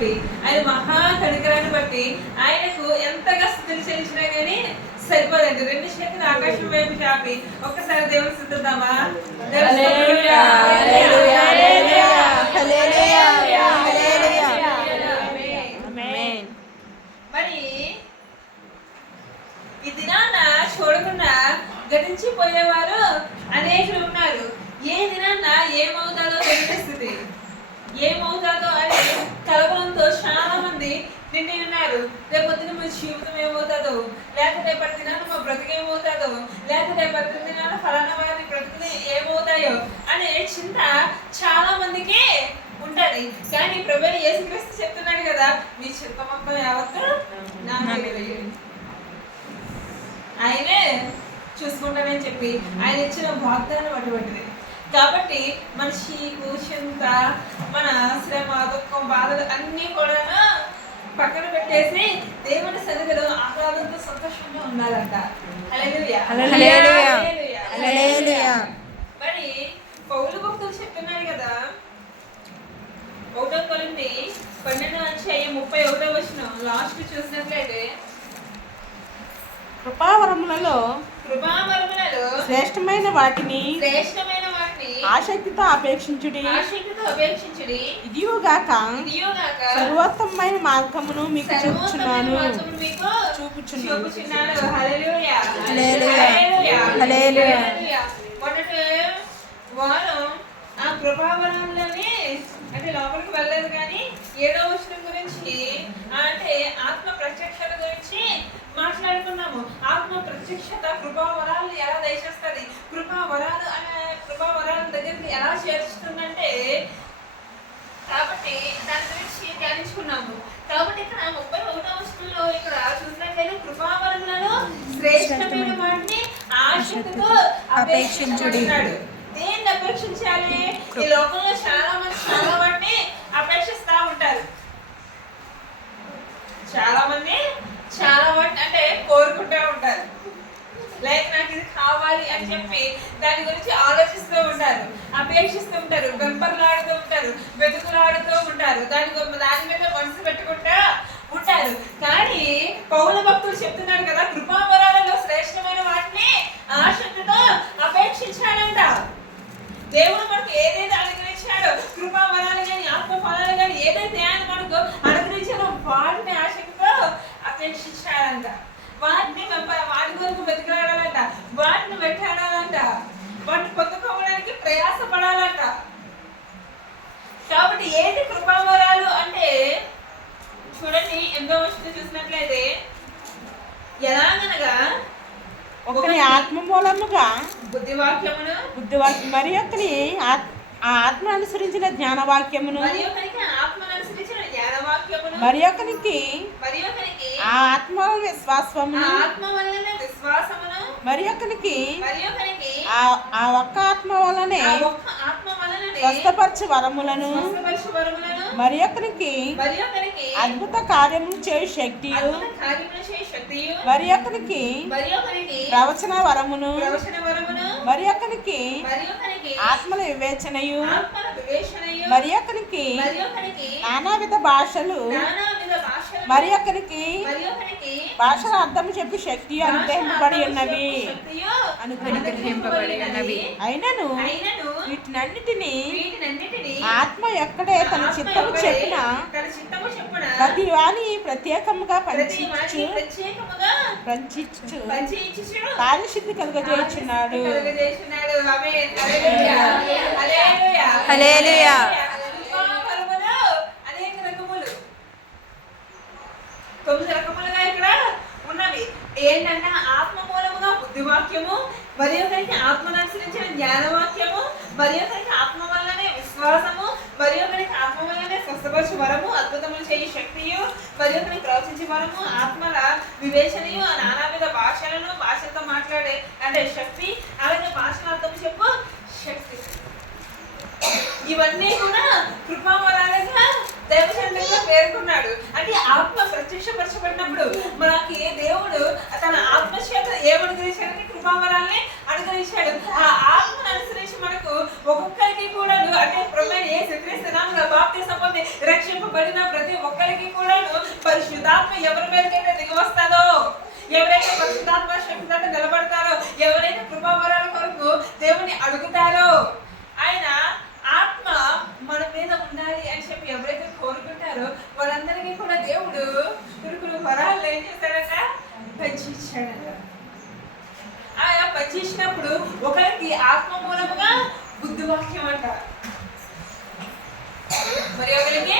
బట్టి, ఆయన మహా కనికరాన్ని బట్టి ఆయనకు ఎంతగా స్థుతులు చెల్లించినా కానీ సరిపోదండి. రెండు చేతులు ఆకాశం వైపు చాపి ఒక్కసారి దేవుని స్థుతిద్దామా? మరి ఈ దినాన్న చూడకుండా గతించిపోయేవారు అనేకులు ఉన్నారు. ఏ దినాన్న ఏమవుతాదో తెలియస్తుంది, ఏమవుతాదో అని కలవరంతో చాలా మంది నిండి ఉన్నారు. రేపొద్దున మా జీవితం ఏమవుతుందో, లేకపోతే రేపటి దినాన మా బ్రతుకు ఏమవుతుందో, లేకపోతే రేపటి దినాన ఫలానా వారి బ్రతుకులు ఏమవుతాయో అనే చింత చాలా మందికి ఉంటది. కానీ ప్రభువు యేసుక్రీస్తు చెప్తున్నాడు కదా, మీ చింత మొత్తం యావత్తు నా మీద వేయండి, ఆయనే చూసుకుంటానని చెప్పి ఆయన ఇచ్చిన వాగ్దానం అటువంటిది. కాబట్టి మన చీకు చింత, మన శ్రమ, దుఃఖం, బాధలు అన్నీ కూడా పక్కన పెట్టేసి దేవుని సన్నిధిలో ఆహ్లాదంతో సంతోషంగా ఉండాలంట. హల్లెలూయా, హల్లెలూయా, హల్లెలూయా. మరి పౌలు భక్తులు చెప్తున్నారు కదా, 1 కొరింథీ 12:31 లాస్ట్ చూసినట్లయితే, కృపావరములలో శ్రేష్టమైన వాటిని ఆసక్తితో అపేక్షించుడి. ఇదియోగాక సర్వోత్తమైన మార్గమును మీకు చూపుచున్నాను. హల్లెలూయా, హల్లెలూయా. మొదటి వారం ఆ కృపావరంలోనే అంటే లోపలికి వెళ్ళలేదు, కానీ 7వ వచనం గురించి అంటే ఆత్మ ప్రత్యక్షత గురించి మాట్లాడుకున్నాము. ఆత్మ ప్రత్యక్షత కృపావరాలను ఎలా దయచేస్తుంది, కృపావరాలు అనే కృపావరాల దగ్గరికి ఎలా చేర్చుతుందంటే, కాబట్టి దాని గురించి ధ్యానించుకున్నాము. కాబట్టి ఇక్కడ 31వ వచనంలో ఇక్కడ చూసినట్లయితే కృపావరములలో శ్రేష్టమైన వాటిని ఆశతో అపేక్షించుచున్నాడు. దేన్ని అపేక్షించాలి? ఈ లోకంలో చాలా మంది చాలా వాటిని అపేక్షిస్తా ఉంటారు. చాలా మంది చాలా వాటిని అంటే కోరుకుంటూ ఉంటారు. లైక్ నాకు ఇది కావాలి అని చెప్పి దాని గురించి ఆలోచిస్తూ ఉంటారు, అపేక్షిస్తూ ఉంటారు, వెంపర్లాడుతూ ఉంటారు, వెతుకులాడుతూ ఉంటారు, దాని మీద మనసు పెట్టుకుంటూ ఉంటారు. కానీ పౌల భక్తులు చెప్తున్నారు కదా, కృపావరాలలో శ్రేష్టమైన వాటిని ఆసక్తితో అపేక్షించాడంట. దేవుడు మనకు ఏదైతే అనుగ్రహించాడో, కృపావరాలు కానీ ఆత్మ ఫలాలు కానీ ఏదైతే ఆయన మనకు అనుగ్రహించాడో వాటిని ఆసక్తితో అపేక్షించాడంట. వాటిని వాటి వరకు వెతికాడాలంట, వాటిని వెంటాడాలంట, వాటిని పొందుకోవడానికి ప్రయాసపడాలంట. కాబట్టి ఏంటి కృపావరాలు అంటే చూడండి, ఎంతో వస్తుంది చూసినట్లయితే, ఎలాగనగా ఒకని ఆత్మ మూలముగా బుద్ధివాక్యమును, మరి ఒకని ఆత్మ అనుసరించిన జ్ఞానవాక్యమును, మరి ఒకనికి ఆ ఆత్మ విశ్వాసమును, మరి ఒకనికి ఆ ఒక్క ఆత్మ వలనే స్వస్థపరచు వరములను, మరి ఒకనికి అద్భుత కార్యములు చేయు శక్తియు, మరి ఒకనికి ప్రవచన వరమును, మరి ఒకనికి ఆత్మల వివేచనయు, మరి ఒకనికి నానావిధ భాషలు, మరి ఒకరికి భాషల అర్థం చెప్పి శక్తి అనుగ్రహింపబడి ఉన్నవి. అయినను వీటినన్నిటినీ ఆత్మ ఎక్కడే తన చిత్తము చెప్పిన ప్రతి వాని ప్రత్యేకముగా పంచిచ్చు కార్యసిద్ధి కలుగజేయుచున్నాడు. హల్లెలూయా. అనేక రకములు 9 రకములుగా ఇక్కడ ఉన్నవి. ఏంటంటే ఆత్మ మూలముగా బుద్ధివాక్యము, మరి ఒకరికి ఆత్మను అనుసరించిన జ్ఞానవాక్యము, మరి ఒకరికి ఆత్మ వల్లనే విశ్వాసము, మరి ఒకరికి ఆత్మ వల్లనే స్వస్థపరచు వరము, అద్భుతములు చేయ శక్తియు, మరి ఒకరికి ప్రవచించే వరము, ఆత్మల వివేచనయు, నానావిధ భాషలను భాషలతో మాట్లాడే అంటే శక్తి, అలాగే భాషల అర్థం చెప్పు శక్తి. ఇవన్నీ కూడా కృపావరాలుగా దైవజనులుగా పేర్కొన్నాడు. అంటే ఆత్మ ప్రత్యక్షపరచబడినప్పుడు మనకి దేవుడు తన ఆత్మ చేత ఏమనుగ్రహించాడని కృపావరాల్ని అనుగ్రహించాడు. ఆ ఆత్మను అనుసరించి మనకు ఒక్కొక్కరికి కూడా అంటే ప్రభువైన యేసుక్రీస్తు నామమున బాప్తిసం పొంది రక్షింపబడిన ప్రతి ఒక్కరికి కూడా పరిశుద్ధాత్మ ఎవరి మీదకైతే దిగి వస్తాదో, ఎవరైతే పరిశుద్ధాత్మ శక్తితో నిలబడతారో, ఎవరైతే కృపావరాల కొరకు దేవుని అడుగుతారో, ఆయన ఆత్మ మన మీద ఉండాలి అని చెప్పి ఎవరైతే కోరుకుంటారో వాళ్ళందరికీ కూడా దేవుడు కొన్ని వరాలు ఏం చేస్తాడట, పంచిచ్చాడట. ఆయన పంచిచ్చినప్పుడు ఒకరికి ఆత్మ మూలముగా బుద్ధివాక్యం అంట, మరి ఒకరికి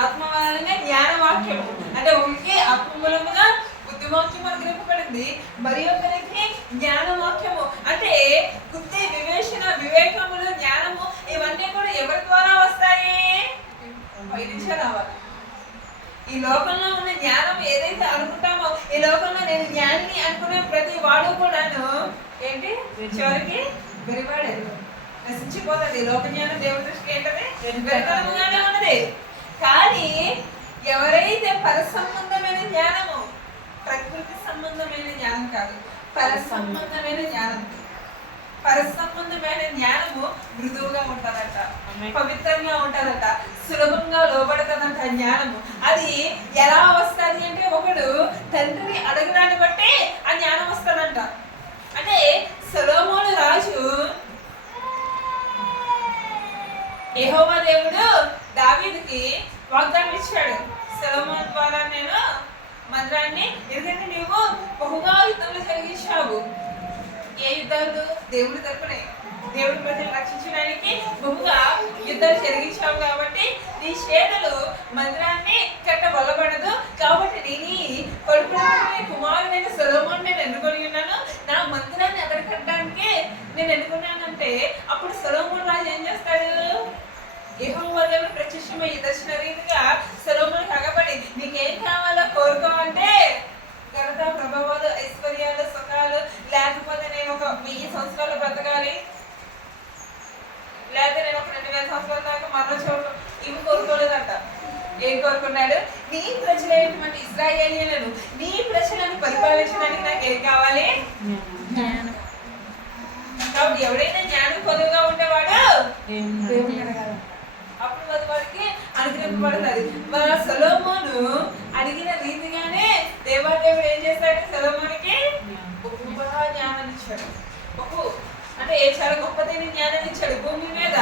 ఆత్మ మూలంగా జ్ఞానవాక్యము. అంటే ఒకరికి ఆత్మ మూలముగా బుద్ధివాక్యం అనుగ్రహింపబడింది, మరి ఒకరికి జ్ఞానవాక్యము. అంటే బుద్ధి, వివేచన, వివేకములు, జ్ఞానము ఇవన్నీ కూడా ఎవరి ద్వారా వస్తాయి? పైనుంచే రావాలి. ఈ లోకంలో ఉన్న జ్ఞానం ఏదైతే అనుకుంటామో, ఈ లోకంలో నేను జ్ఞానిని అనుకునే ప్రతి వాడు కూడాను ఏంటి చివరికి వెరివాడే నశించిపోతుంది. లోక జ్ఞానం దేవుడి దృష్టికి ఏంటది? వెరితనముగానే ఉన్నది. కానీ ఎవరైతే పరసంబంధమైన జ్ఞానము, ప్రకృతి సంబంధమైన జ్ఞానం కాదు, పరసంబంధమైన జ్ఞానం, పరసంబంధమైన జ్ఞానము మృదువుగా ఉంటుందట, పవిత్రంగా ఉంటుందట, సులభంగా లోబడుతుందంట జ్ఞానము. అది ఎలా వస్తుంది అంటే ఒకడు తండ్రిని అడగడాన్ని బట్టి ఆ జ్ఞానం వస్తుందంట. అంటే సొలొమోను రాజు యెహోవా దేవుడు దావీదుకి వాగ్దానం ఇచ్చాడు, సొలొమోను ద్వారా నేను మందిరాన్ని, ఎందుకంటే నీవు బహుగా యుద్ధంలో జరిగించావు. ఏ యుద్ధాలు? దేవుడి తరపునే, దేవుడి ప్రజలు రక్షించడానికి బహుగా యుద్ధాలు జరిగించావు కాబట్టి నీ చేతులు మందిరాన్ని కట్టవల్లబడదు. కాబట్టి నేను కడుపులోని కుమారుడైన సొలొమోను నేను ఎన్నుకొని ఉన్నాను, నా మందిరాన్ని అక్కడ కట్టడానికి నేను ఎన్నుకున్నానంటే అప్పుడు సొలొమోను రాజు ఏం చేస్తాడు? యెహోవా దేవుడు ప్రత్యక్షమై దర్శన రీతిగా సొలొమోనుకు అగపడి నీకేం కావాలో కోరుకోమంటే ఘనత, ప్రభావాలు, ఐశ్వర్యాలు, సుఖాలు, లేకపోతే నేను ఒక 1000 సంవత్సరాలు బ్రతకాలి, లేకపోతే నేను ఒక 2000 సంవత్సరాల దాకా మరణ చోటు, ఇవి కోరుకోలేదంట. ఏం కోరుకున్నాడు? నీ ప్రజలైనటువంటి ఇశ్రాయేలీయులను, నీ ప్రజలను పరిపాలించడానికి నాకు ఏం కావాలి? జ్ఞానం. కాబట్టి ఎవరైనా జ్ఞానం పొదువుగా ఉండేవాడు దేవుని అడగాలి, అప్పుడు అది వాడికి అనుగ్రహింపబడుతుంది. సొలొమోను అడిగిన రీతిగానే దేవాదేవుడు ఏం చేశాడు? సొలొమోనుకి గొప్ప జ్ఞానాన్ని ఇచ్చాడు. అంటే చాలా గొప్పదైన జ్ఞానాన్ని ఇచ్చాడు. భూమి మీద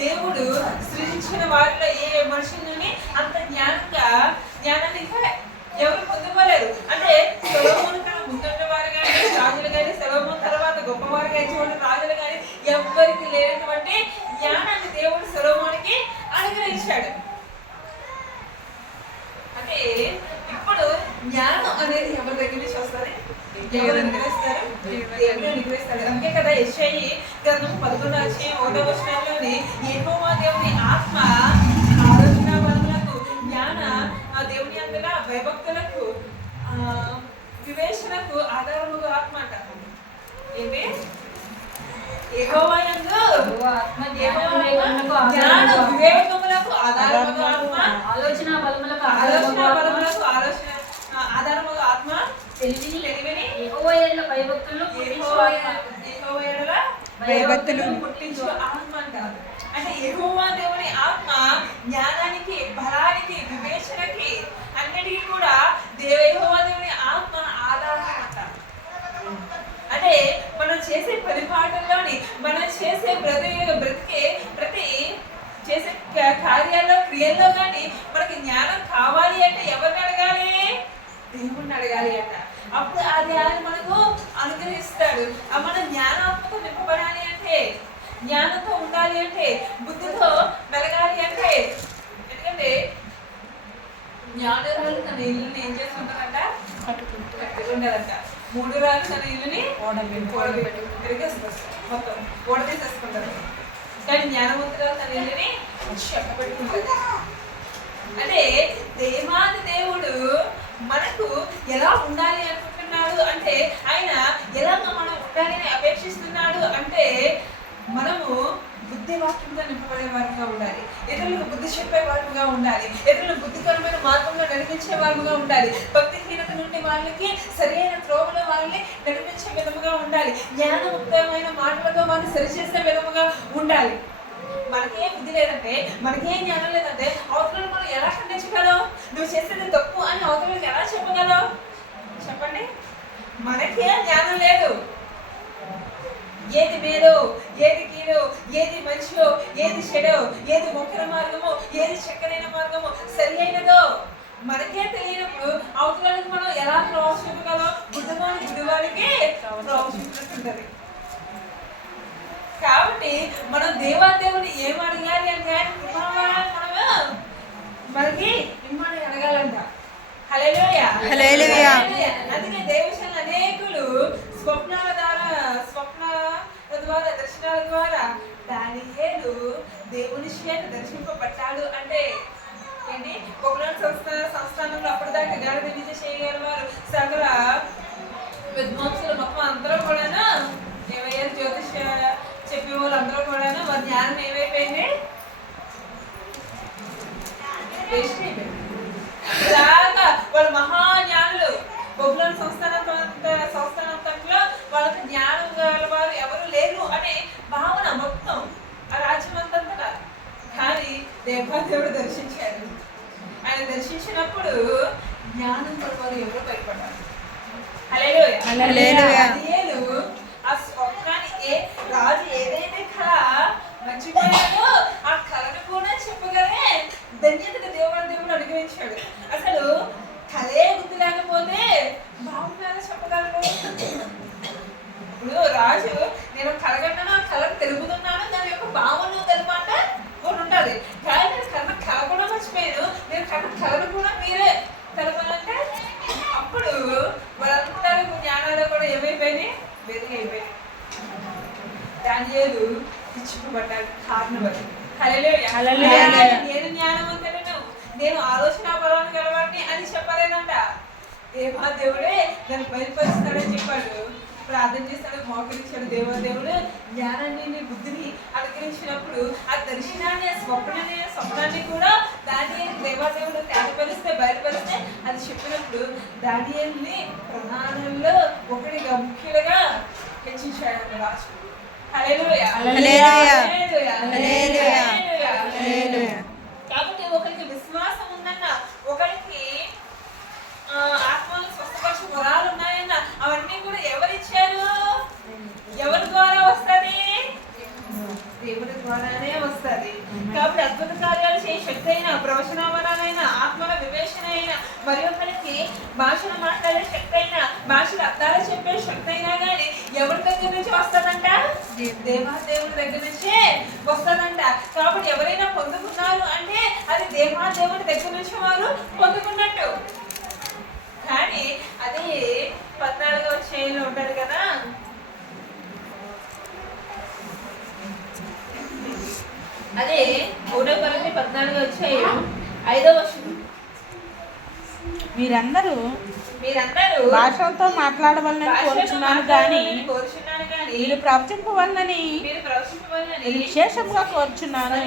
దేవుడు సృజించిన వారిలో ఏ మనుషులని అంత జ్ఞానాన్ని ఇంకా ఎవరు పొందుకోలేరు. అంటే సొలొమోను కన్నా ముందున్న వారు కానీ, రాజులు కానీ, సొలొమోను తర్వాత గొప్పవారు కానీ, రాజులు కానీ ఎవ్వరికి లేనటువంటి జ్ఞానాన్ని దేవుడు సొలొమోనుకి అనుగ్రహించాడు. అంటే ఇప్పుడు జ్ఞానం అనేది ఎవరి దగ్గర నుంచి వస్తుంది? దేవుడు అనుగ్రహిస్తారు, దేవుడు అనుగ్రహిస్తాడు. అందుకే కదా యెషయా గ్రంథం 11:1 యెహోవా దేవుని ఆత్మ ఆలోచన బలములకు, జ్ఞాన దేవుని అందుల భయభక్తులకు, వివేచనకు ఆధారముగా ఆత్మ అంట. ఏంటి? యెహోవా యందు జ్ఞాన వివేకములకు ఆధారముగా ఆత్మ, ఆలోచన బలములకు ఆధారముగా ఆత్మ, తెలివిని యెహోవా యందు భయభక్తులను పుట్టించు ఆత్మ అంటారు. అంటే యెహోవా దేవుని ఆత్మ జ్ఞానానికి, బలానికి, వివేచనకి అన్నిటికీ కూడా యెహోవా దేవుని ఆత్మ ఆధారం అంటారు. అంటే మనం చేసే పరిపాలనలోని, మనం చేసే ప్రతి చేసే కార్యాల్లో, క్రియల్లో కానీ మనకి జ్ఞానం కావాలి అంటే ఎవరిని అడగాలి? దేవుణ్ణి అడగాలి అంట. అప్పుడు అది ఆయన మనకు అనుగ్రహిస్తాడు. మన జ్ఞానాత్మక నింపబడాలి అంటే, జ్ఞానంతో ఉండాలి అంటే, బుద్ధితో మెలగాలి అంటే, ఎందుకంటే జ్ఞానురాలు తన ఇల్లుని ఏం చేసుకుంటారంట? కట్టుకుంటారంట. 3 రాళ్ళు తన ఇల్లుని మొత్తం ఓడదీసేసుకుంటారు. కానీ జ్ఞానవంతురాలు తన ఇల్లుని చెక్కబెట్టుకుంటారు. అంటే దేవాది దేవుడు మనకు ఎలా ఉండాలి అనుకుంటున్నాడు అంటే, ఆయన ఎలాగ మనం ఉండాలని అపేక్షిస్తున్నాడు అంటే, మనము బుద్ధి వాక్యంతో నింపబడే వారిగా ఉండాలి, ఇతరులకు బుద్ధి చెప్పే వారిగా ఉండాలి, ఇతరులకు బుద్ధికరమైన మార్గంలో నడిపించే వారుగా ఉండాలి. భక్తిహీనత నుండి వాళ్ళకి సరైన త్రోవలో వాళ్ళని నడిపించే విధముగా ఉండాలి. జ్ఞానముక్తమైన మాటలతో వాళ్ళని సరిచేసే విధముగా ఉండాలి. మనకేం బుద్ధి లేదంటే, మనకేం జ్ఞానం లేదంటే అవతలను మనం ఎలా ఖండించగలం? నువ్వు చేసేది తప్పు అని అవతలకి ఎలా చెప్పగలం? చెప్పండి. మనకే జ్ఞానం లేదు. ఏది మేలో, ఏది కీలో, ఏది మంచిలో, ఏది చెడో, ఏది మొక్కల మార్గమో, ఏది చక్కనైన మార్గమో, సరి అయినదో మనకే తెలియనప్పుడు అవతలకి మనం ఎలా ప్రవేశించగలం? గుడ్డివాడికి ప్రవేశించుంటది. కాబట్టి మనం దేవాదేవుని ఏం అడగాలి అంటే మనకి ఇమ్మని అడగాలంట. హల్లెలూయా. అందుకే దేవశైలి అనేకులు స్వప్నాల ద్వారా దర్శనాల ద్వారా దానియేలు దేవుని చేత దర్శింపబడ్డాడు. అంటే ఏంటి? బబులోను సంస్థానంలో అప్పటిదాకా గాఢ విద్య చేయగలవారు సకల విద్వాంసులు మొత్తం అందరూ కూడా ఏమయ్యారు? జ్యోతిష చెప్పే వాళ్ళు అందరూ కూడా వారి జ్ఞానం ఏమైపోయింది? ఇలాగా వాళ్ళు మహాజ్ఞానులు. బబులోను సంస్థానంలో వాళ్ళకి జ్ఞానం గలవారు ఎవరు లేరు అనే భావన మొత్తం ఆ రాజ్యం అంతా. కానీ దేవాదేవుడు దర్శించారు. ఆయన దర్శించినప్పుడు జ్ఞానం గలవారు ఎవరు బయటపడ్డారు. హల్లెలూయా. ఆ స్వప్నాన్ని రాజు ఏదైతే కళ మర్చిపోయాడో ఆ కళను కూడా చెప్పగలే ధన్యతను దేవుడు అనుగ్రహించాడు. అసలు కళే గుర్తు లేకపోతే బాగుండాలని చెప్పగలరు. ఇప్పుడు రాజు నేను కలగన్నాను, ఆ కళను తెలుపుతున్నాను, దాని యొక్క భావన తెలుపంట కూడా ఉంటుంది. కానీ నేను కళ కూడా మర్చిపోయాను, నేను కళను కూడా మీరే తెలపాలంటే అప్పుడు వాళ్ళందరూ జ్ఞానాలు కూడా ఏమైపోయినాయి? వెలుగైపోయినాయి. దానియేలు ఇచ్చిపడ్డాడు కారణం అది. హల్లెలూయా. నేను జ్ఞానవంతుడను, నేను ఆలోచన బలాన్ని గలవాడిని అని చెప్పలేనంట. దేవాదేవుడే దాన్ని బయలుపరుస్తాడని చెప్పాడు. ప్రార్థన చేస్తాడు, మోకరించాడు. దేవాదేవుడు జ్ఞానాన్ని బుద్ధిని అనుగ్రహించినప్పుడు ఆ దర్శనాన్ని స్వప్నాన్ని కూడా దానియేలు దేవాదేవుడు తేటపరిస్తే బయలుపరిస్తే అది చెప్పినప్పుడు దానియేలుని ప్రధానంలో ఒకటిగా ముఖ్యులుగా హెచ్చించాడు రాజు. హల్లెలూయా. కాబట్టి ఒకరికి విశ్వాసం ఉందన్న, ఒకరికి ఆత్మను స్వస్థపరిచే వరాలు ఉన్నాయన్న, అవన్నీ కూడా ఎవరిచ్చారు? ఎవరి ద్వారా వస్తుంది? దేవుడి ద్వారానే వస్తుంది. కాబట్టి అద్భుత కార్యాలు చేసే శక్తి అయినా, ప్రవచన వరాలైనా, ఆత్మల వివేచన అయినా, మరి ఒకరికి భాషను మాట్లాడే శక్తి అయినా, భాషలు అర్థాలు చెప్పే శక్తి అయినా కానీ ఎవరి దగ్గర నుంచి వస్తుందంట? దేవాదేవుడి దగ్గర నుంచే వస్తుందంట. కాబట్టి ఎవరైనా పొందుకున్నారు అంటే అది దేవాదేవుడి దగ్గర నుంచి వారు పొందుకున్నట్టు. కానీ అది 14వ అధ్యాయంలో ఉంటాడు కదా, అదే 1 కొరింథీ 14వ అధ్యాయం 5వ వచనం. మీరందరూ భాషలతో మాట్లాడవలనని కోరుచున్నాను కానీ మీరు ప్రవచింపవలనని విశేషంగా కోరుచున్నాను.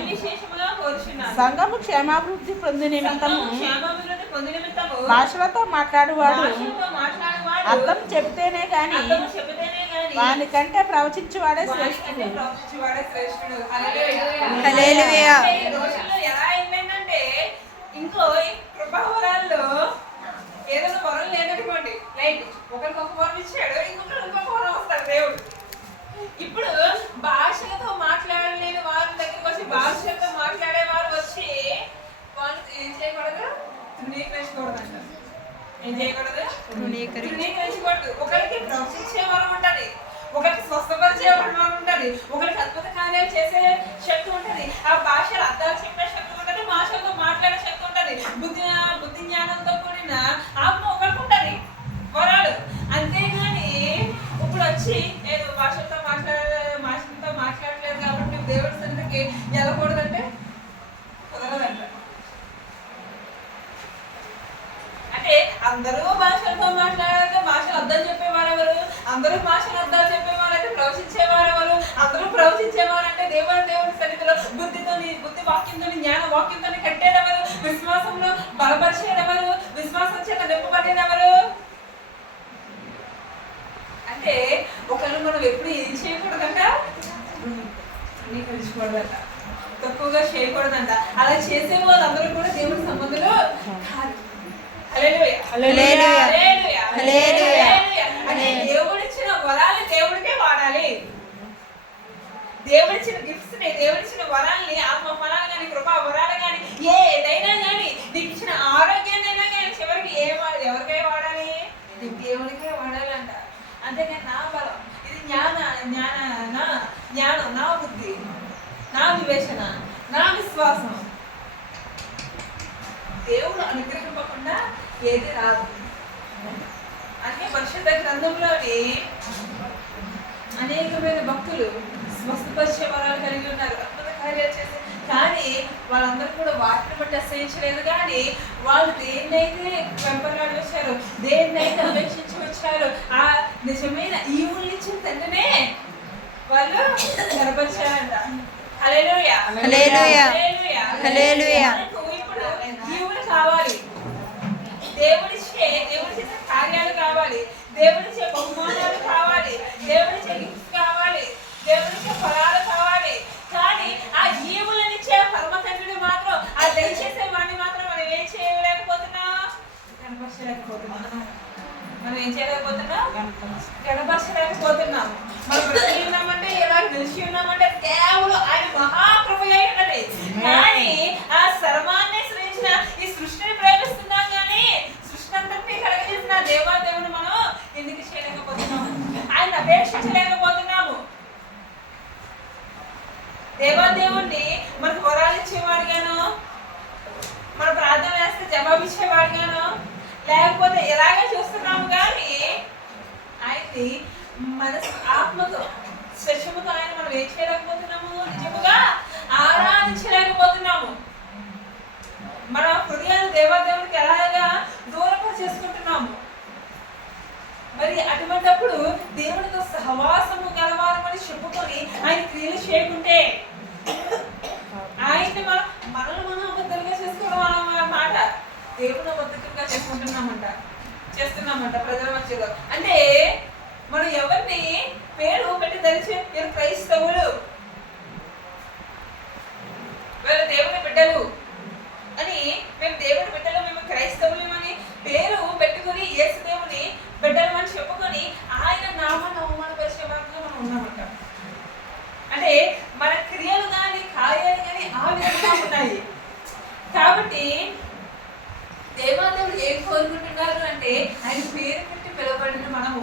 సంఘము క్షేమాభివృద్ధి పొందు నిమిత్తము భాషలతో మాట్లాడువాడు అర్థం చెబితేనే గాని వానికంటే ప్రవచించువాడే శ్రేష్ఠుడు. హల్లెలూయా. ఎలా అయిపోయిందంటే ఇంకో ప్రభావరాల్లో ఏదైనా వరం లేదనుకోండి, లైట్ ఒకరికి ఒక వరం ఇచ్చాడు, ఇంకొక వరం వస్తాడు దేవుడు. ఇప్పుడు భాషలతో మాట్లాడలేని వారి దగ్గరికి వచ్చి భాషలతో మాట్లాడే వారు వచ్చి వాళ్ళు ఏం చేయకూడదు? తృణీకరించకూడదు అంట. ఏం చేయకూడదు? తృణీకరించకూడదు. ఒకరికి ప్రవచించే వరం ఉంటుంది, ఒకరికి స్వస్థపరిచే వరం ఉంటుంది, ఒకరికి అద్భుత కార్యాలు చేసే శక్తి ఉంటుంది, ఆ భాషలు అర్థాలు చెప్పే శక్తి ఉంటుంది, భాషలతో మాట్లాడే శక్తి ఉంటుంది, బుద్ధి జ్ఞానంతో కూడిన ఆత్మ ఒకరికి ఉంటుంది వరాలు. అంతేగాని ఇప్పుడు వచ్చి నేను భాషలతో మాట్లాడలేదు కాబట్టి దేవుడి సన్నిధికి వెళ్ళకూడదంటే కుదరదంట. అంటే అందరూ భాషలతో మాట్లాడాలంటే భాషలు అర్థం చెప్పేవారు ఎవరు? అందరూ భాషలు అర్థాలు చెప్పేవారు అయితే ప్రవచించేవారు ఎవరు? అందరూ ప్రవచించేవారు అంటే దేవుడి సన్నిధిలో బుద్ధి వాక్యంతో జ్ఞాన వాక్యంతో కట్టేదెవరు? విశ్వాసంలో బలపరిచేదెవరు? మనం ఎప్పుడు ఏం చేయకూడదంట, అంగీకరించకూడదంట, తక్కువగా చేయకూడదంట. అలా చేసే వాళ్ళందరూ కూడా దేవుడి సంబంధులు కాదు. హల్లెలూయా, హల్లెలూయా, హల్లెలూయా, హల్లెలూయా. అంటే దేవుడిచ్చిన వరాలు దేవుడికే వాడాలి. దేవుడిచ్చిన గిఫ్ట్స్ ని, దేవుడిచ్చిన వరాల్ని, ఆత్మ ఫలాలు కానీ, కృపా వరాలు కానీ, ఏదైనా కానీ, నీకు ఇచ్చిన ఆరోగ్యాన్నైనా కానీ చివరికి ఎవరికై వాడాలి? దేవుడికే వాడాలంట. అంతేకాని నా బలం, ఇది జ్ఞానం, నా బుద్ధి, నా వివేచన, నా విశ్వాసం, దేవుడు అనుగ్రహింపకుండా ఏది రాదు. అంటే పరిశుద్ధ గ్రంథంలోని అనేకమైన భక్తులు స్వస్థపరిచే వరాలు కలిగి ఉన్నారు, అద్భుత కార్యాలు చేసి, కానీ వాళ్ళందరూ కూడా వాటిని బట్టి అసహించలేదు. కానీ వాళ్ళు దేన్నైతే వెంపర్లాడి వచ్చారు, దేన్నైతే అపేక్షించి వచ్చారు, ఆ నిజమైన ఈవుల్ని ఇచ్చిన తండ్రినే వాళ్ళు కనపరిచారంట. హల్లెలూయా, హల్లెలూయా, హల్లెలూయా, హల్లెలూయా. ఇప్పుడు ఈవులు కావాలి, దేవుడి చేసే కార్యాలు కావాలి, దేవుడిచ్చే బహుమానాలు కావాలి, దేవుడిచ్చే గిఫ్ట్స్ కావాలి, దేవుడిచ్చే ఫలాలు కావాలి. కానీ ఆ ఈవులనిచ్చే పరమ తండ్రిని మాత్రం, ఆ దయచేసే వాడిని మాత్రం మనం ఏం చేయలేకపోతున్నాం, కనపరచలేకపోతున్నాం. మనం ఏం చేయలేకపోతున్నాం, కనపరచలేకపోతున్నాం. మనం బ్రతికి ఉన్నామంటే, ఇలా నిలిచి ఉన్నామంటే కేవలం ఆయన మహాకృపయై ఉన్నది. కానీ ఆ సర్వాన్ని సృష్టించిన ఈ సృష్టిని ప్రేమిస్తున్నాం, కానీ సృష్టి అంతటినీ కలిగజేసిన దేవాదేవుని మనం ఎందుకు చేయలేకపోతున్నాము, ఆయన అపేక్షించలేకపోతున్నాము. దేవాదేవుణ్ణి మనకు వరాలు ఇచ్చేవాడిగాను, మన ప్రార్థన వేస్తే జవాబు ఇచ్చేవాడిగాను, లేకపోతే ఎలాగే చూస్తున్నాము. కానీ ఆయన్ని మనసు ఆత్మతో స్వచ్ఛముతో ఆయన మనం ఏం చేయలేకపోతున్నాము, నిజముగా ఆరాధించలేకపోతున్నాము. మన హృదయాన్ని దేవాదేవునికి ఎలాగా దూరంగా చేసుకుంటున్నాము. మరి అటువంటిప్పుడు దేవుడితో సహవాసము గలవారమని చెప్పుకొని ఆయన క్రియలు చేయకుంటే, ఆయన్ని మనల్ని మనం అబద్ధాలుగా చేసుకోవడం అన్నమాట, దేవుడు అబద్ధంగా చేస్తున్నామంట ప్రజల మధ్యలో. అంటే మనం ఎవరిని పేరు పెట్టి ధరించి వీరు క్రైస్తవులు, వీళ్ళు దేవుని బిడ్డలు అని, మేము దేవుని బిడ్డలు, మేము క్రైస్తవులు అని పేరు పెట్టుకుని యేసు దేవుని బిడ్డలు అని చెప్పుకొని ఆయన నామాన్ని అవమానపరిచే వారిలో మనం ఉన్నామంట. అంటే మన క్రియలు కానీ కార్యాలు కానీ ఆ విధంగా ఉన్నాయి. కాబట్టి దేవాదేవుడు ఏం కోరుకుంటున్నారు అంటే, ఆయన పేరు పెట్టి పిలువబడిన మనము,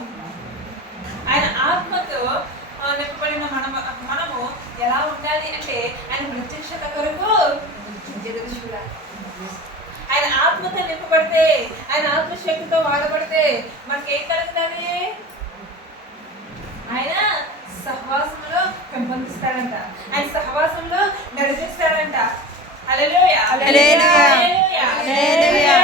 ఆయన ఆత్మతో నింపబడిన మనము ఎలా ఉండాలి అంటే, ఆయన ప్రత్యక్షత కొరకు ఎదురు చూడాలి. ఆయన ఆత్మతో నింపబడితే, ఆయన ఆత్మశక్తితో వాడబడితే మనకేం కలుగుతుంది? ఆయన సహవాసంలో పెంపొందిస్తాడంట, ఆయన సహవాసంలో నడిపిస్తాడంట. హల్లెలూయా, హల్లెలూయా, హల్లెలూయా, హల్లెలూయా,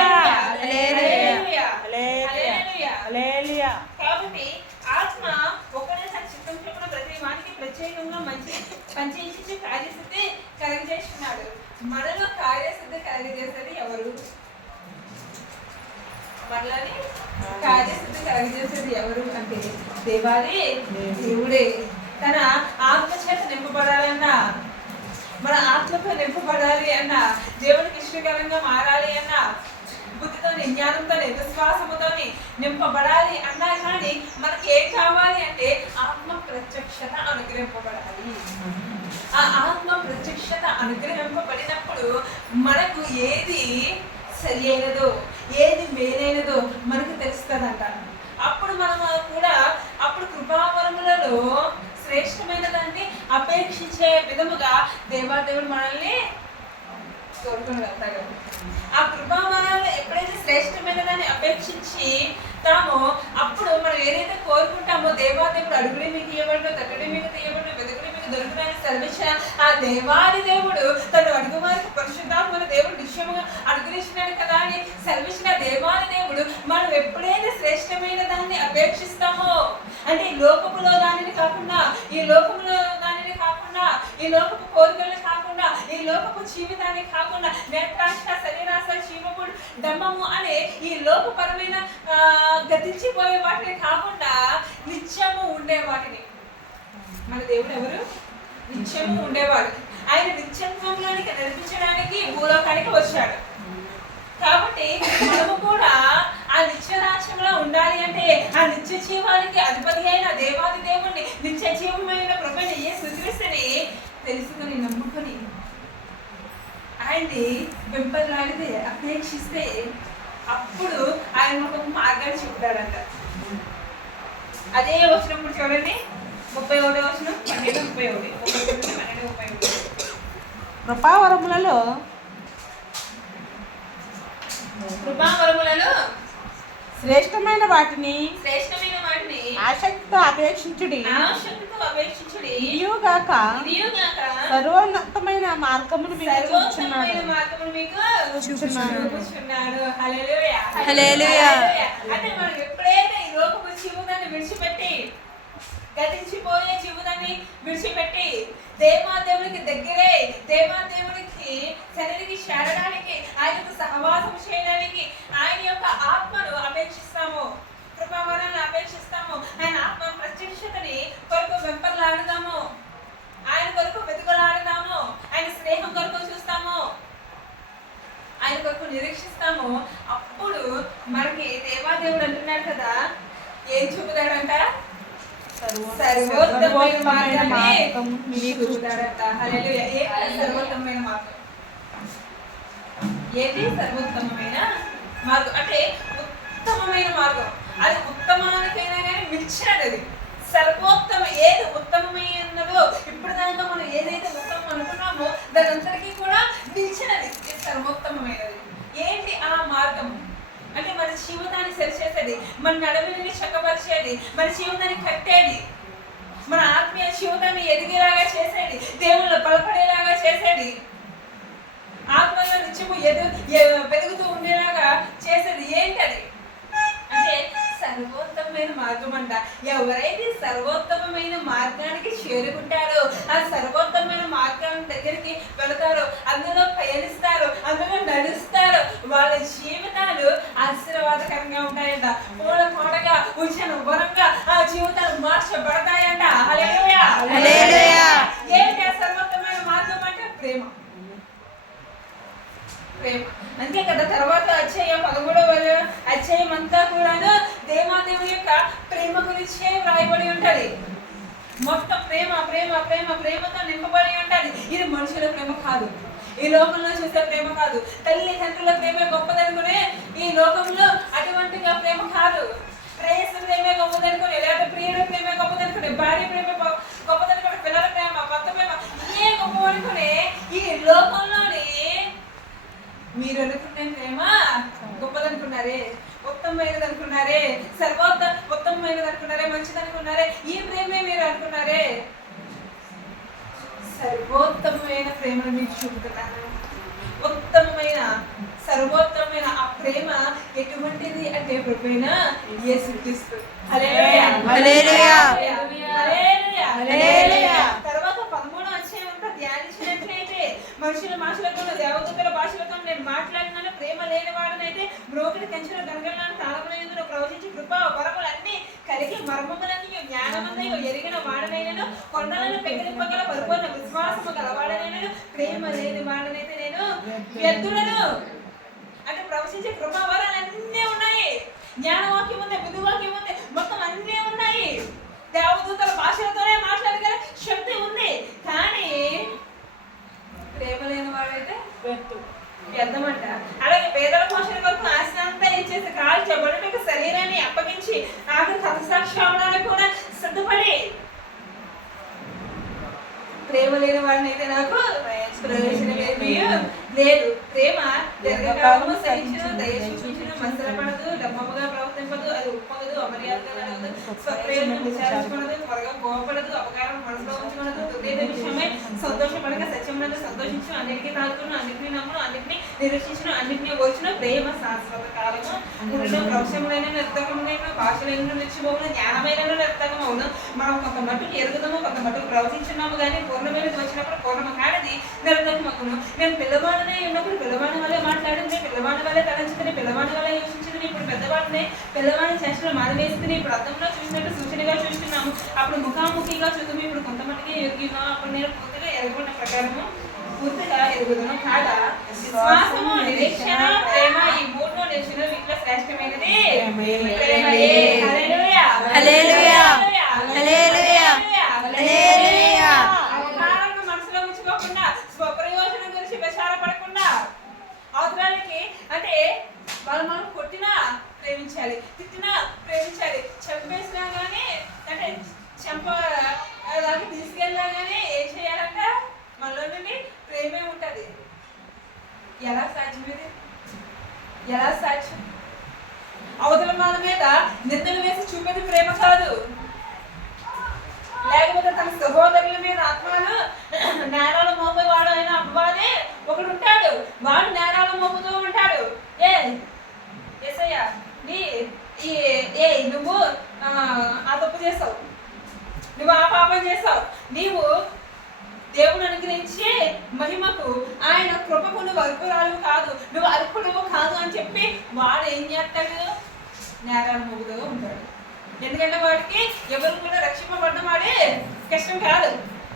హల్లెలూయా, హల్లెలూయా, హల్లెలూయా. కాబట్టి ఆత్మ ఒకటే తన చిత్తం చొప్పున ప్రతి వానికి ప్రత్యేకంగా మంచి పనిచేసి కార్యసిద్ధి కలిగజేస్తున్నాడు. మనలో కార్యసిద్ధి కలిగజేసేది ఎవరు? మనలోని కార్యసిద్ధి కలిగజేసేది ఎవరు అంటే దేవుడే. తన ఆత్మచేత నింపబడాలన్నా, మన ఆత్మతో నింపబడాలి అన్నా, దేవునికి ఇష్టకరంగా మారాలి అన్నా, బుద్ధితోని, జ్ఞానంతోని, విశ్వాసముతోని నింపబడాలి అన్నా, కానీ మనకి ఏం కావాలి అంటే ఆత్మ ప్రత్యక్షత అనుగ్రహింపబడాలి. ఆ ఆత్మ ప్రత్యక్షత అనుగ్రహింపబడినప్పుడు మనకు ఏది సరి అయినదో, ఏది మేలైనదో మనకు తెలుస్తుందంట. అప్పుడు మనము కూడా అప్పుడు కృపావరములలో శ్రేష్టమైన దాన్ని అపేక్షించే విధముగా దేవాదేవుడు మనల్ని కోరుకుని వెళ్తాడు. ఆ కృపావరాలు ఎప్పుడైతే శ్రేష్టమైన దాన్ని అపేక్షించి తామో, అప్పుడు మనం ఏదైతే కోరుకుంటామో దేవాదేవుడు అడుగుడి మీకు ఇవ్వబడు, తగ్గడి మీకు తీయబడు, వెతుకుడి మీకు దొరుకుతాయని సెలవిచ్చిన ఆ దేవాది దేవుడు తను అడుగు వారికి పరిశుద్ధాత్మను దేవుడు నిశ్చయముగా అనుగ్రహించినాడు కదా అని సెలవిచ్చిన దేవాది దేవుడు మనం ఎప్పుడైతే శ్రేష్టమైన దాన్ని అపేక్షిస్తామో, అంటే ఈ లోకములో దానిని కాకుండా, ఈ లోకములో దానిని కాకుండా, ఈ లోకపు కోరికలను కాకుండా, ఈ లోకపు జీవితాన్ని కాకుండా, నేత్రాశ, శరీరాశ, జీవముడు, దమ్మము అనే ఈ లోకపరమైన గతించిపోయే వాటిని కాకుండా నిత్యము ఉండే వాటిని, మన దేవుడు ఎవరు? నిత్యము ఉండేవాడు. ఆయన నిత్యత్వంలోనికి నడిపించడానికి భూలోకానికి వచ్చాడు. కాబట్టి మనము కూడా ఆ నిత్య రాజ్యంలో ఉండాలి అంటే ఆ నిత్య జీవానికి అధిపతి అయిన దేవాది దేవుణ్ణి, నిత్య జీవమైన ప్రభుని యేసుక్రీస్తుని తెలుసుకొని నమ్ముకొని ఆయన్ని వెంపర్లాడితే అపేక్షిస్తే అప్పుడు ఆయన ఒక మార్గాన్ని చెప్తాడంట. అదే వచ్చినప్పుడు చూడండి 31వ వచనం 12:31 కృపావరములలో కృపావరములలో శ్రేష్టమైన వాటిని ఆసక్తితో అపేక్షించుడి. ఇదియుగాక సర్వోన్నతమైన మార్గమును మీకు చూపుచున్నాడు. హల్లెలూయా. హల్లెలూయా. అంటే మనం ఎప్పుడైతే ఈ లోకపు జీవితాన్ని విడిచిపెట్టి గతించిపోయే జీవితాన్ని విడిచిపెట్టి దేవాదేవునికి దగ్గరే దేవాదేవునికి సన్నిధికి చేరడానికి ఆయనతో సహవాసం చేయడానికి ఆయన యొక్క ఆత్మను అపేక్షిస్తాము, కృపావరాన్ని అపేక్షిస్తాము, ఆయన ఆత్మ ప్రత్యక్షతని కొరకు వెంపర్లాడుతాము, ఆయన కొరకు వెతుకులాడుతాము, ఆయన స్నేహం కొరకు చూస్తాము, ఆయన కొరకు నిరీక్షిస్తాము. అప్పుడు మనకి దేవాదేవుడు అంటున్నాడు కదా, ఏం చూపుతాడంట? సర్వోత్తమైన మార్గాన్ని మీకు చూపుతాడంట. హల్లెలూయా. ఏంటి సర్వోత్తమైన మార్గం? ఏంటి సర్వోత్తమమైన మార్గం? అంటే ఉత్తమమైన మార్గం. అది ఉత్తమానికైనా కానీ మించినది. అది సర్వోత్తమ ఏది ఉత్తమమైనదో ఇప్పుడు దాకా మనం ఏదైతే ఉత్తమం అనుకున్నామో దాని అంతటికీ కూడా మించినది సర్వోత్తమమైనది. ఏంటి ఆ మార్గం? అంటే మన జీవితాన్ని సరిచేసేది, మన నడవడిని చక్కపరిచేది, మన జీవితాన్ని కట్టేది, మన ఆత్మీయ జీవితాన్ని ఎదిగేలాగా చేసేది, దేవుళ్ళు బలపడేలాగా చేసేది, ఆత్మలో నిత్యము పెరుగుతూ ఉండేలాగా చేసేది ఏంటది అంటే సర్వోత్తమమైన మార్గం అంట. ఎవరైతే సర్వోత్తమమైన మార్గానికి చేరుకుంటారో ఆ సర్వోత్తమమైన మార్గం దగ్గరికి వెళతారో, అందులో పయనిస్తారు, అందులో నడుస్తారు, వాళ్ళ జీవితాలు ఆశీర్వాదకరంగా ఉంటాయంట. పూల కోటగా ఉంచిన వరంగా ఆ జీవితాలు మార్చబడతాయంట. హల్లెలూయా. హల్లెలూయా. ఏంటి ఆ సర్వోత్తమైన మార్గం అంటే? ప్రేమ. ప్రేమ అంతే కదా. తర్వాత అధ్యాయం 13వ అధ్యాయం అంతా కూడాను దేవాదేవుని యొక్క ప్రేమ గురించే వ్రాయబడి ఉంటది. మొత్తం ప్రేమ ప్రేమ ప్రేమ ప్రేమతో నింపబడి ఉంటది. ఇది మనుషుల ప్రేమ కాదు, ఈ లోకంలో చూసే ప్రేమ కాదు. తల్లి తండ్రుల ప్రేమ గొప్పదనుకునే ఈ లోకంలో అటువంటిగా ప్రేమ కాదు. ప్రేయస్సు ప్రేమే గొప్పదనుకునే, లేదా ప్రియుల ప్రేమ గొప్పదనుకునే, భార్య ప్రేమ గొప్పదనుకునే, పిల్లల ప్రేమ, భర్త ప్రేమ ఏ గొప్పవనుకునే ఈ లోకంలోని మీరు అనుకునే ప్రేమ గొప్పదనుకున్నారే, ఉత్తమమైనది అనుకున్నారే, ఉత్తమమైనది అనుకున్నారే, మంచిది అనుకున్నారే, ఈ ప్రేమే మీరు అనుకున్నారే. సర్వోత్తమమైన ప్రేమను మీకు చూపుతున్నాను. ఉత్తమమైన సర్వోత్తమమైన ఆ ప్రేమ ఎటువంటిది అంటే ప్రభువైన యేసుక్రీస్తు. హల్లెలూయా. హల్లెలూయా. హల్లెలూయా. హల్లెలూయా. తర్వాత 13వ అధ్యాయం అంతా ధ్యానించినట్లయితే మనుషుల భాషలతో దేవదూతల భాషలతో నేను మాట్లాడినాను, ప్రేమ లేని వాడనైతే బ్రోకిడి కంచెల గనగలను తాళములందును ప్రవచించి కృపా వరములన్నీ కలిగి మర్మములన్నీ జ్ఞానమందయు ఎరిగిన వాడనైనను కొండలను పెకిలింపగల పరిపూర్ణ విశ్వాసము గలవాడనైనను ప్రేమ లేని వాడనైతే నేను వ్యర్థుడను. అంటే ప్రవచించే కృపా వరాలన్నీ ఉన్నాయి, జ్ఞానవాక్యం ఉంది, బుద్ధివాక్యం ఉంది, మొత్తం అన్నీ ఉన్నాయి. దేవదూతల భాషలతోనే మాట్లాడగల శక్తి ఉంది. కానీ ప్రేమ లేని వాడైతే వ్యర్థమంట. అలాగే పేదల పోషణ కొరకు ఆశ అంతా ఇచ్చేసి కాలు చెబడటకు శరీరాన్ని అప్పగించి ఆఖరి హతసాక్షామణాలకు కూడా సిద్ధపడి ప్రేమ లేని వాడిని అయితే నాకు ప్రయోజనమేమీ లేదు. ప్రేమ దీర్ఘకాలము సహించును, దయ చూపించును, మత్సరపడదు, డమ్మముగా ప్రవర్తింపదు, అది ఉప్పగదు, అమర్యాదగా నడవదు, స్వప్రయోజనం విచారించుకున్నదు, త్వరగా కోపపడదు, అపకారం మనసులో ఉంచుకున్నదు, దుర్దేద విషయమై సంతోషపడక సత్యమునందు సంతోషించు, అన్నిటికీ తాకును, అన్నిటినీ నమ్మును, అన్నిటినీ నిరీక్షించును, అన్నిటినీ వచ్చును. ప్రేమ శాశ్వత కాలము గుడిలో ప్రవశములైన నిర్తకములైన భాషలైన నిలిచిపోవును, జ్ఞానమైన నిర్తకమవును. మనం కొంత మట్టుకు ఎరుగుదాము, కొంత మట్టుకు ప్రవచించున్నాము, కానీ పూర్ణమైనది వచ్చినప్పుడు పూర్ణము కానిది నిర్తకమగును. నేను పిల్లవాడినే ఉన్నప్పుడు పిల్లవాడి వల్లే మాట్లాడింది, పిల్లవాడి వల్లే తలంచుకుని, పిల్లవాడి వల్లే యోచించింది. ఇప్పుడు పెద్దవాళ్ళని పిల్లవాడిని చేష్టలు మాదివేస్తుంది. ఇప్పుడు అర్థంలో చూసినట్టు సూచనగా చూస్తున్నాము. అప్పుడు ముఖాముఖిగా చూద్దాము. ఇప్పుడు కొంతమందికి ఎరిగినా అప్పుడు నేను పూర్తిగా ఎరుగున్న ప్రకారము పూర్తిగా ఎరుగుదను కాదా. విశ్వాసము, నిరీక్షణ, ప్రేమ ఈ మూడులో నిలిచిన వీటిలో శ్రేష్టమైనది ప్రేమయే. హల్లెలూయా. హల్లెలూయా. హల్లెలూయా. హల్లెలూయా. అవమానాలను మనసులో ఉంచుకోకుండా స్వప్రయోజనం గురించి విచారపడకుండా అవసరాలకి అంటే వాళ్ళు మనం కొట్టినా ప్రేమించాలి, తిట్టినా ప్రేమించాలి, చంపేసినా కానీ అంటే చంప దానికి తీసుకెళ్ళినా కానీ ఏం చేయాలంట మనలో నుండి ప్రేమే ఉంటుంది. ఎలా సాధ్యం ఇది? ఎలా సాధ్యం? అవతల వాళ్ళ మీద నిందలు వేసి చూపేది ప్రేమ కాదు. లేకపోతే తన సహోదరుల మీద ఆత్మను నేరాలు మోపేవాడు అయిన అపవాదే ఒకడు ఉంటాడు. వాడు నేరాలు మోపుతూ ఉంటాడు. యేసయ్యా నువ్వు ఆ తప్పు చేసావు, నువ్వు ఆ పాపం చేసావు, నీవు దేవుని అనుగ్రహించే మహిమకు ఆయన కృపకు నువ్వు అర్హురాలు కాదు, నువ్వు అర్హుడు కాదు అని చెప్పి వాడు ఏం చేస్తాడు? నేరాలు మోపుతూ ఉంటాడు. ఎందుకంటే వాడికి ఎవరు కూడా రక్షింపబడ్డ వాడే కష్టం కాదు.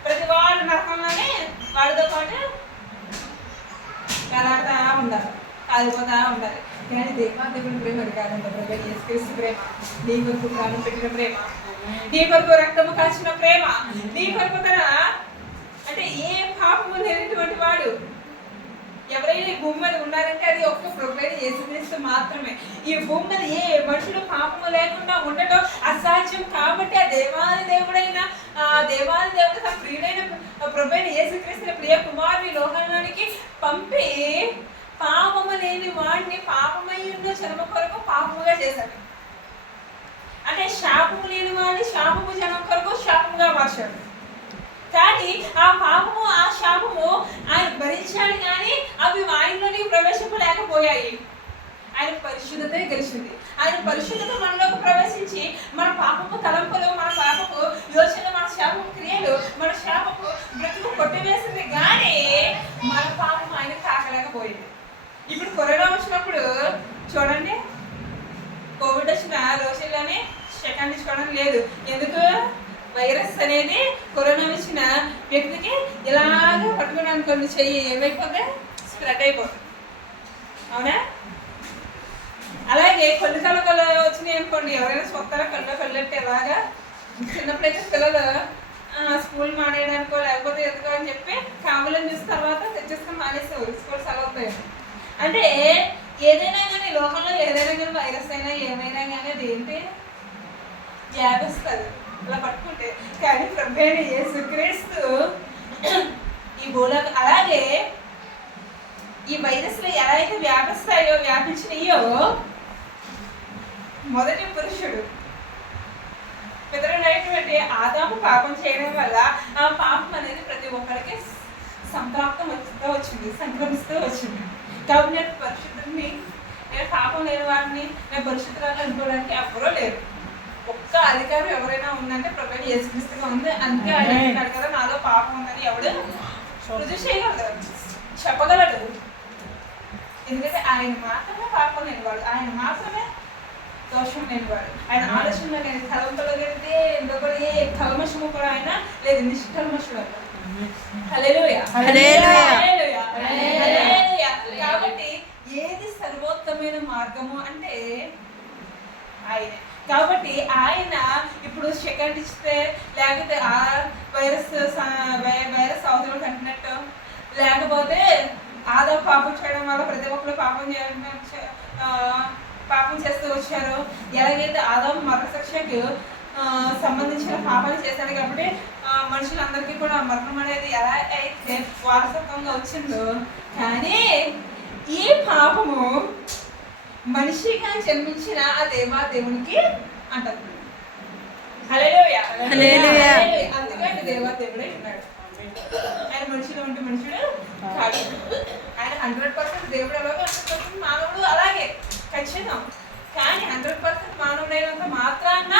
ప్రతి వాడు నరకంలోనే వాడితో పాటు కలాడుతూ ఉండాలి, కాలిపోతా ఉండాలి. కానీ దేవుని ప్రేమ కాదంట. యేసుక్రీస్తు ప్రేమ, నీ కొరకు ప్రాణం పెట్టిన ప్రేమ, నీ కొరకు రక్తము కాల్చిన ప్రేమ, నీ కొరకు తన అంటే ఏ పాపము లేనటువంటి వాడు ఎవరైనా ఈ భూమి మీద ఉన్నారంటే అది ఒక్క ప్రభువైన యేసుక్రీస్తు మాత్రమే. ఈ భూమి మీద ఏ మనుషులు పాపము లేకుండా ఉండటం అసాధ్యం. కాబట్టి ఆ దేవాది దేవుడు తన ప్రియుడైన ప్రభువైన యేసుక్రీస్తుని ప్రియ కుమారుని లోకంలోనికి పంపి పాపము లేని వాడిని పాపమై ఉన్న జన్మ కొరకు పాపముగా చేశాడు. అంటే శాపము లేని వాడిని శాపము జనం కొరకు శాపముగా మార్చాడు. కానీ ఆ పాపము ఆ శాపము ఆయన భరించాడు, కానీ అవి ఆయనలోని ప్రవేశింపలేకపోయాయి. ఆయన పరిశుద్ధతే గెలిచింది. ఆయన పరిశుద్ధత మనలోకి ప్రవేశించి మన పాపపు తలంపులు, మన పాపపు యోచనలు, మన శాపపు క్రియలు, మన శాపపు బ్రతుకు కొట్టివేసింది. కానీ మన పాపం ఆయన తాకలేకపోయింది. ఇప్పుడు కరోనా వచ్చినప్పుడు చూడండి, కోవిడ్ వచ్చిన రోజుల్లోనే సెకండ్ ఇచ్చుకోవడం లేదు. ఎందుకు? వైరస్ అనేది కరోనా వచ్చిన వ్యక్తికి ఇలాగ పట్టుకోవడానికి కొన్ని చెయ్యి ఏమైపోతే స్ప్రెడ్ అయిపోతుంది. అవునా? అలాగే కళ్ళు వచ్చినాయి అనుకోండి, ఎవరైనా స్వతహాగా కళ్ళట్టు ఎలాగా చిన్నప్పుడైతే పిల్లలు స్కూల్ మానేయడానికో లేకపోతే ఎందుకో అని చెప్పి కావాలని చూసిన తర్వాత తెచ్చేసుకొని మానేసేవారు స్కూల్ సెలవుతాయి. అంటే ఏదైనా కానీ లోకంలో ఏదైనా కానీ వైరస్ అయినా ఏమైనా కానీ అది ఏంటి వ్యాపిస్తుంది అలా పట్టుకుంటే. కానీ ప్రభువైన యేసుక్రీస్తు ఈ భూలోకం అలాగే ఈ వైరస్లు ఎలా అయితే వ్యాపించినాయో మొదటి పురుషుడు పితరుడైనటువంటి ఆదాము పాపం చేయడం వల్ల ఆ పాపం అనేది ప్రతి ఒక్కరికి సంక్రమిస్తూ వచ్చింది. కాబట్టి నేను పరిశుద్ధుడిని, నేను పాపం లేని వాడిని, నేను పరిశుద్ధురాలు అనుకోవడానికి ఎవరూ లేరు. ఒక్క అధికారం ఎవరైనా ఉందంటే ప్రభువైన యేసుక్రీస్తుగా ఉంది. అందుకే ఆయన అంటున్నాడు కదా, నాలో పాపం ఉందని ఎవడు రుజువు చేయగలడు, చెప్పగలడు. ఎందుకంటే ఆయన మాత్రమే పాపం లేనివాడు, ఆయన మాత్రమే దోషం లేనివాడు. ఆయన ఆలోచనలో కానీ తలంపులో కానీ ఇంకొకటి ఏ కల్మషము కూడా ఆయన లేదు, నిష్కల్మషుడు. హల్లెలూయా. హల్లెలూయా. హల్లెలూయా. కాబట్టి ఏది సర్వోత్తమైన మార్గము అంటే ఆయనే. కాబట్టి ఆయన ఇప్పుడు సెకండ్ ఇస్తే లేకపోతే ఆ వైరస్ అవతలకు అంటున్నట్టు, లేకపోతే ఆదాము పాపం చేయడం వల్ల ప్రతి ఒక్కరు పాపం చేస్తూ వచ్చారు. ఎలాగైతే ఆదాము మరణశిక్షకు సంబంధించిన పాపాలు చేశాడు కాబట్టి మనుషులందరికీ కూడా మరణం అనేది ఎలా అయితే వారసత్వంగా వచ్చిందో, కానీ ఈ పాపము మనిషిగా జన్మించిన ఆ దేవునికి అంటారు. హల్లెలూయా. హల్లెలూయా. అందుకని దేవుడే ఉన్నాడు. ఆయన మనిషిలో ఉంటే మనుషుడు కాదు. ఆయన 100% దేవుడు అలాగే 100% మానవుడు అలాగే ఖచ్చితం. కానీ 100% మానవుడైనంత మాత్రాన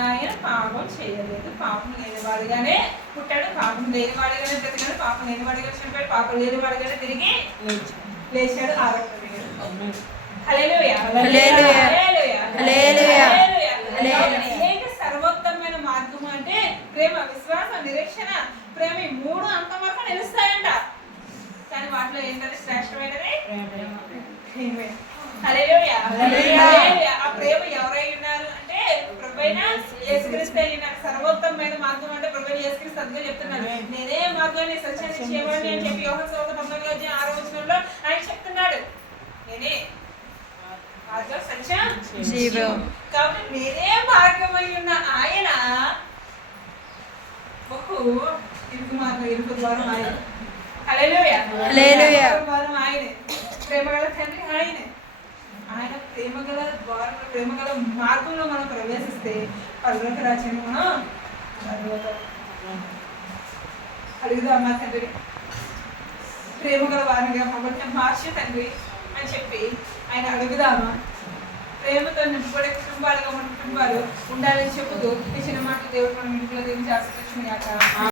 ఆయన పాపం చేయలేదు. పాపం లేనివాడిగానే పుట్టాడు, పాపం లేనివాడిగానే బ్రతికాడు, పాపం లేనివాడిగా చనిపోయాడు, పాపం లేనివాడిగానే తిరిగి లేచాడు, ఆరోగ్యం. హల్లెలూయా. హల్లెలూయా. హల్లెలూయా. ఏంటి సర్వోత్తమైన మార్గం అంటే ప్రేమ, విశ్వాసం, నిరీక్షణ, ప్రేమ. ఈ మూడు అంతవరకు నిలుస్తాయంట. కానీ వాటిలో ఏంటంటే శ్రేష్టమైనది ప్రేమే. హల్లెలూయా. హల్లెలూయా. ఆ ప్రేమ ఎవరై ఉన్నారు అంటే ప్రభువైన యేసుక్రీస్తు అయి ఉన్నారు. సర్వోత్తమైన మార్గం అంటే ప్రభువైన యేసుక్రీస్తు అందుకే చెప్తున్నాడు, నేనే మార్గాన్ని సత్యాన్ని జీవాన్ని అని చెప్పి యోహాను సువార్త 19:6 ఆయన చెప్తున్నాడు. నేనే మార్గం, సత్యం, జీవం. కాబట్టి నేనే మార్గమై ఉన్న ఆయన బహు ఇరుకు మార్గం, ఇరుకు ద్వారం ఆయన. హల్లెలూయా. హల్లెలూయా. ద్వారం ఆయనే. ప్రేమగల తండ్రి ఆయనే. ఆయన ప్రేమగల ద్వారం, ప్రేమగల మార్గంలో మనం ప్రవేశిస్తే పరలోక రాజ్యాన్ని మనం అడుగుదామా తండ్రి, ప్రేమగల వారిగా మమ్మల్ని మార్చే తండ్రి అని చెప్పి ఆయన అడుగుదామా? ప్రేమతో నింపబడే కుటుంబాలుగా మన కుటుంబాలు ఉండాలని చెప్పుతూ ఈ చిన్న మాటలు దేవుడు మన ఇంట్లో దేవుని చేస్తున్నాక